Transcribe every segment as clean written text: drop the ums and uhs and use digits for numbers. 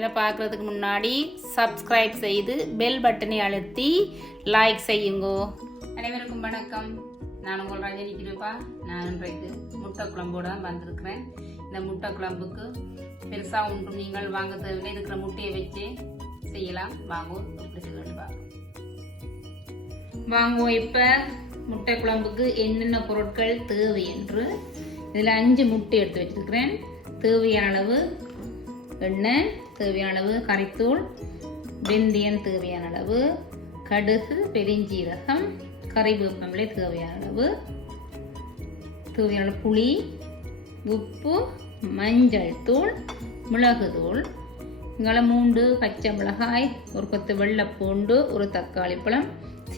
சேனலை பார்க்குறதுக்கு முன்னாடி சப்ஸ்கிரைப் செய்து பெல் பட்டனை அழுத்தி லைக் செய்யுங்கோ. அனைவருக்கும் வணக்கம். நான் உங்கள் ரஜினி கிருபா. நான் இன்றைக்கு முட்டை குழம்போடு தான் வந்திருக்கிறேன். இந்த முட்டை குழம்புக்கு பெருசாக ஒன்றும் நீங்கள் வாங்க தேவையில்லை. இருக்கிற முட்டையை வச்சு செய்யலாம். வாங்குவோம் எப்படி செய்யணும் பார்க்கலாம். வாங்குவோம். இப்போ முட்டை குழம்புக்கு என்னென்ன பொருட்கள் தேவை என்று இதில் 5 முட்டை எடுத்து வச்சிருக்கிறேன். தேவையான அளவு எண்ணெய், தேவையான அளவு கறித்தூள், வெந்தயம் தேவையான அளவு, கடுகு, பெருஞ்சீரகம், கறிவேப்பிலை தேவையான அளவு, தேவையான புளி, உப்பு, மஞ்சள் தூள், மிளகு தூள், இங்கே 3 பச்சை மிளகாய், ஒரு கொத்து வெள்ளைப்பூண்டு, ஒரு தக்காளி பழம்,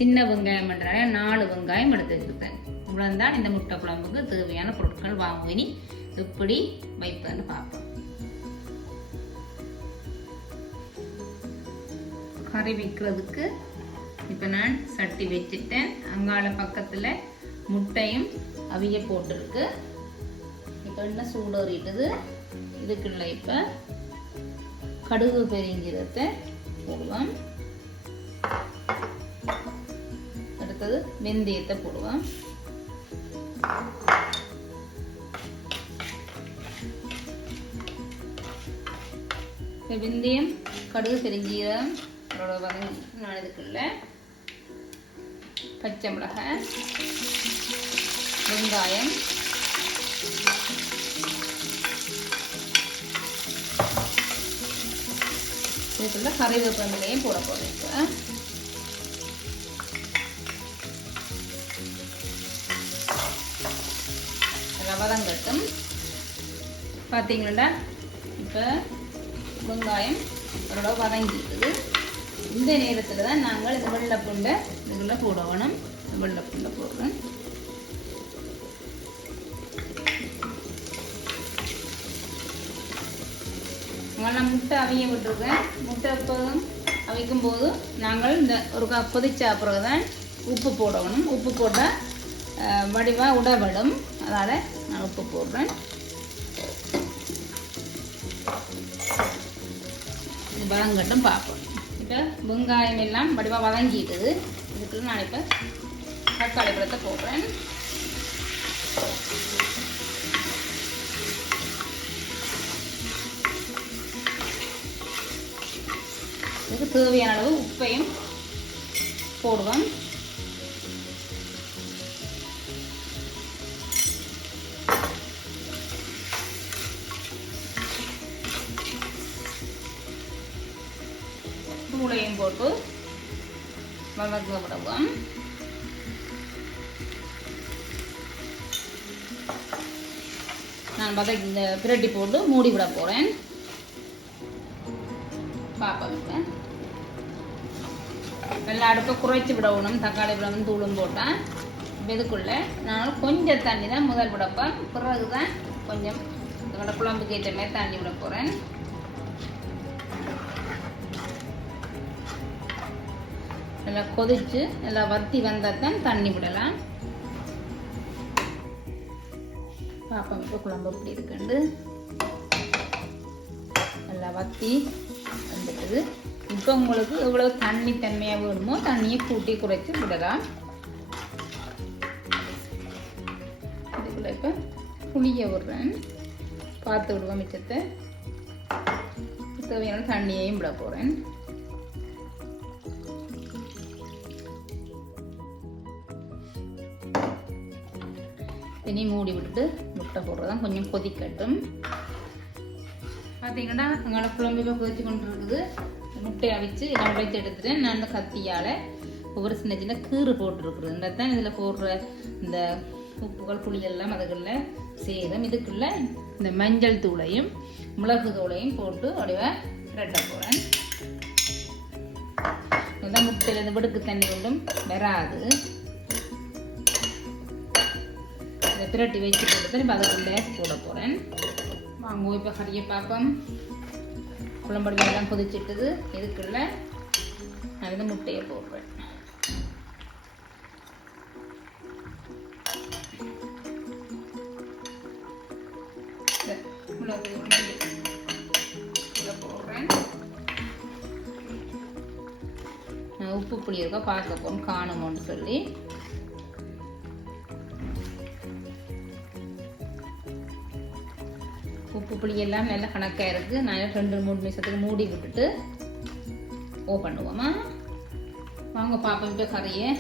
சின்ன வெங்காயம் என்ற 4 வெங்காயம் எடுத்து வச்சிருக்கேன். இவ்வளவுதான் இந்த முட்டை குழம்புக்கு தேவையான பொருட்கள். வாங்குவினி எப்படி வைப்பேன்னு பார்ப்போம். கறி வைக்கிறதுக்கு இப்போ நான் சட்டி வச்சுட்டேன். அங்கால பக்கத்தில் முட்டையும் அவிய போட்டிருக்கு. இப்போ என்ன சூடேறிட்டுது. இதுக்குள்ள இப்போ கடுகு பெருஞ்சீரகத்தை போடுவோம். அடுத்தது வெந்தயத்தை போடுவோம். வெந்தயம், கடுகு, பெருஞ்சீரகம் நான் இதுக்குள்ள பச்சை மிளகாய், வெங்காயம், இதுக்குள்ள கறிவேப்பிலையும் போட போறேன். வதங்கட்டும். பார்த்தீங்களா இப்போ வெங்காயம் ஓரளவு வதங்கிட்டுது. இந்த நேரத்தில் தான் நாங்கள் இந்த வெள்ளைப்பூண்டை இதுக்குள்ளே போடணும். வெள்ளைப்பூண்டை போடுறேன். நான் முட்டை அவிய விட்டுருக்கேன். முட்டை எப்போதும் அவிக்கும் போது நாங்கள் இந்த ஒரு கொதிச்ச பிறகு தான் உப்பு போடணும். உப்பு போட்டால் வடிவாக உடவிடும். அதனால் நான் உப்பு போடுறேன். வதங்கட்டும் பார்ப்போம். இப்போ வெங்காயம் எல்லாம் வடிவாக வதங்கிட்டுது. இதுக்குள்ள நான் இப்போ தக்காளி பழத்தை போடுறேன். இதுக்கு தேவையான அளவு உப்பையும் போடுவோம். தூளையும் போட்டு வதக்க விடுவோம். நான் இந்த பிரட்டி போட்டு மூடி விட போறேன். பார்ப்போம். வெள்ளை அடுப்பை குறைச்சி விடணும். தக்காளி பழம் தூளும் போட்டேன். இதுக்குள்ள நான் கொஞ்சம் தண்ணி தான் முதல் விடப்பேன். பிறகுதான் கொஞ்சம் இதோட குழம்புக்கு ஏற்ற மாதிரி தண்ணி விட போறேன். நல்லா கொதிச்சு நல்லா வத்தி வந்தால் தான் தண்ணி விடலாம். பார்ப்போம் இப்போ குழம்பு எப்படி இருக்குண்டு. நல்லா வத்தி வந்துட்டுது. இப்போ உங்களுக்கு எவ்வளவு தண்ணி தன்மையாக வேணுமோ தண்ணியை கூட்டி குறைச்சி விடலாம். இதுக்குள்ள இப்போ புளியை விடுறேன். பார்த்து விடுவோம். மிச்சத்தை தேவையான தண்ணியையும் விட போகிறேன். இனி மூடி விட்டுட்டு முட்டை போடுறதான் கொஞ்சம் கொதிக்கட்டும். பார்த்தீங்கன்னா அங்கே குழம்பு இப்போ கொதிச்சு கொண்டு இருக்குது. முட்டையை அவிச்சு நான் உடைத்து எடுத்துட்டேன். நான் அந்த கத்தியால் ஒவ்வொரு சின்ன சின்ன கீறு போட்டுருக்குறது. இந்த தான் இதில் போடுற இந்த உப்புகள் புளியெல்லாம் அதுக்குள்ள சேதம். இதுக்குள்ள இந்த மஞ்சள் தூளையும் மிளகு தூளையும் போட்டு அப்படியே ரெட்ட போகிறேன். இதுதான் முட்டையில் இந்த வெடுக்கு தண்ணி கொண்டும் வராது. பிரட்டி வச்சு போட்டு இப்போ அதுக்குள்ளே போட போகிறேன். வாங்குவோம். இப்போ கறியை பார்ப்போம். குழம்பு எல்லாம் கொதிச்சிட்டுது. இதுக்குள்ள நான் வந்து முட்டையை போடுறேன். மிளகு போடுறேன். உப்பு புளி இருக்கா பார்க்க போகணும் காணுமோன்னு சொல்லி உப்பு புளி எல்லாம் நல்லா கணக்காக இருக்குது. நான் 2-3 நிமிஷத்துக்கு மூடி விட்டுட்டு பண்ணுவோமா. வாங்க பார்ப்போம் இப்போ கறியை.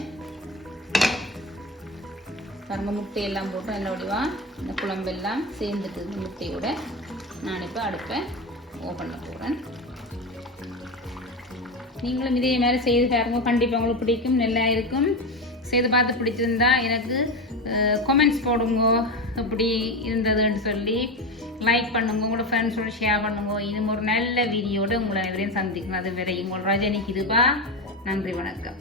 பாருங்க முட்டையெல்லாம் போட்டு நல்ல வடிவா இந்த குழம்பெல்லாம் சேர்ந்துட்டு முட்டையோட நான் இப்போ அடுப்பை பண்ண போகிறேன். நீங்களும் இதே மாதிரி செய்து பாருங்க, கண்டிப்பாக உங்களுக்கு பிடிக்கும், நல்லா இருக்கும். செய்து பார்த்து பிடிச்சிருந்தா எனக்கு கமெண்ட்ஸ் போடுங்க எப்படி இருந்ததுன்னு சொல்லி. லைக் பண்ணுங்க, உங்களோட ஃப்ரெண்ட்ஸோட ஷேர் பண்ணுங்க. இது ஒரு நல்ல வீடியோட உங்களை எவரையும் சந்திக்கணும். அது வரையும் உங்கள் ரஜினிக்கு இதுபா. நன்றி, வணக்கம்.